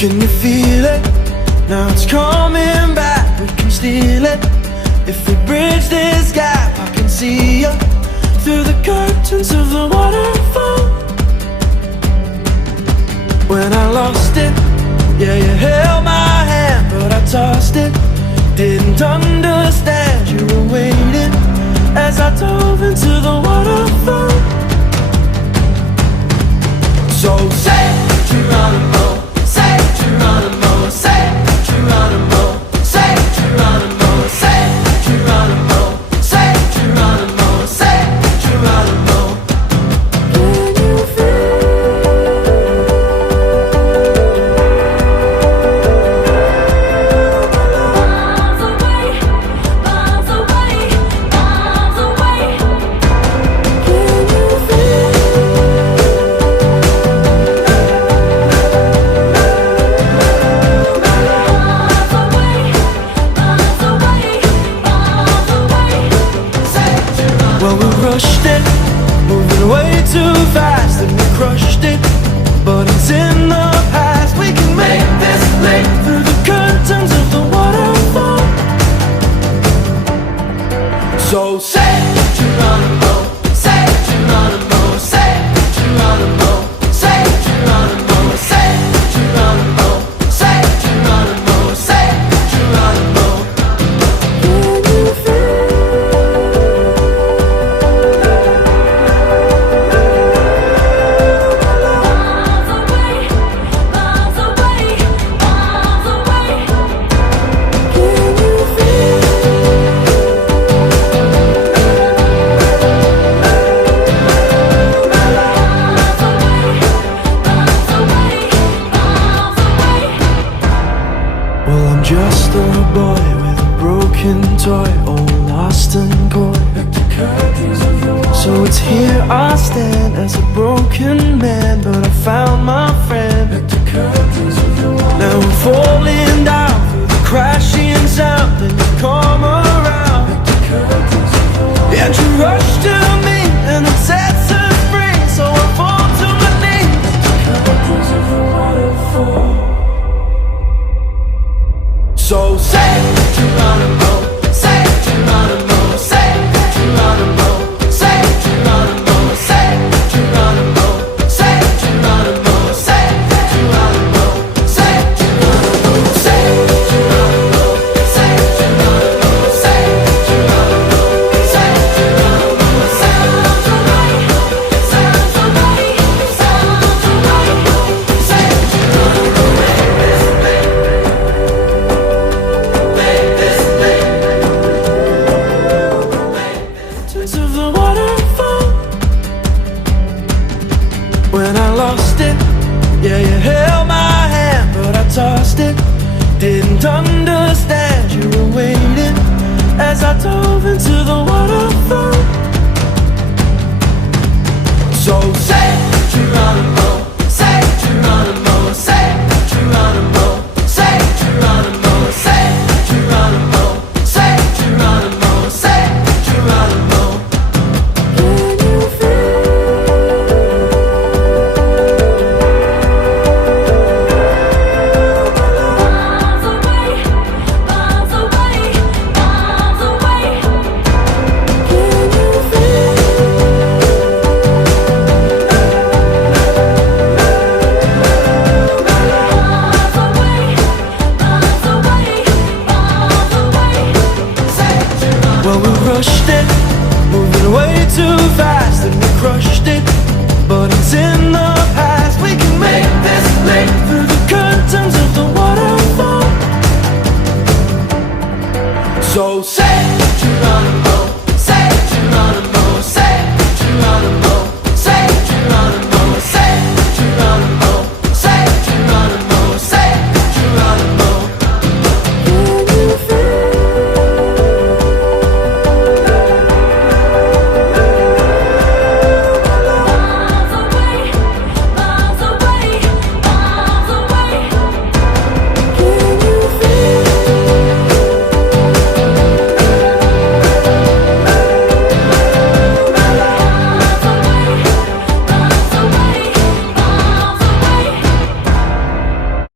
Can you feel it? Now it's coming back, we can steal it. If we bridge this gap, I can see you through the curtains of the waterfall. When I lost it, yeah, you held my hand, but I tossed it. Didn't understand you were waiting as I dove into the waterfall. So say Geronimo, say Geronimo, say Geronimo, say Geronimo, say Geronimo, say Geronimo, say Geronimo. Can you feel? Miles away, miles away, miles away. Can you feel? Miles away, miles away, miles away. Say Geronimo. Well, we rushed it, moving way too fast, and we crushed it. But it's in the past. We can make this leap through the curtains of the waterfall. So say Geronimo, say Geronimo, say Geronimo, say Geronimo, say Geronimo, say Geronimo, say Geronimo. Can you feel? Miles away, miles away, miles away. Can you feel? Miles away, miles away. Well, I'm just a boy with a broken toy, all lost and coy. So it's here I stand as a broken man, but I found my friend. Now I'm falling down through the crashing sound, and you come around, and you rush to me, and it sets us free. So I fall to my knees. So say Geronimo, say Geronimo, say Geronimo, say Geronimo, say Geronimo, say Geronimo, say Geronimo, say Geronimo, say Geronimo, say Geronimo, say Geronimo, say Geronimo, Sounds away, sounds away, sounds away. say Geronimo. Of the waterfall. When I lost it, yeah, you held my hand, but I tossed it. Didn't understand you were waiting as I dove into the waterfall. So say Geronimo.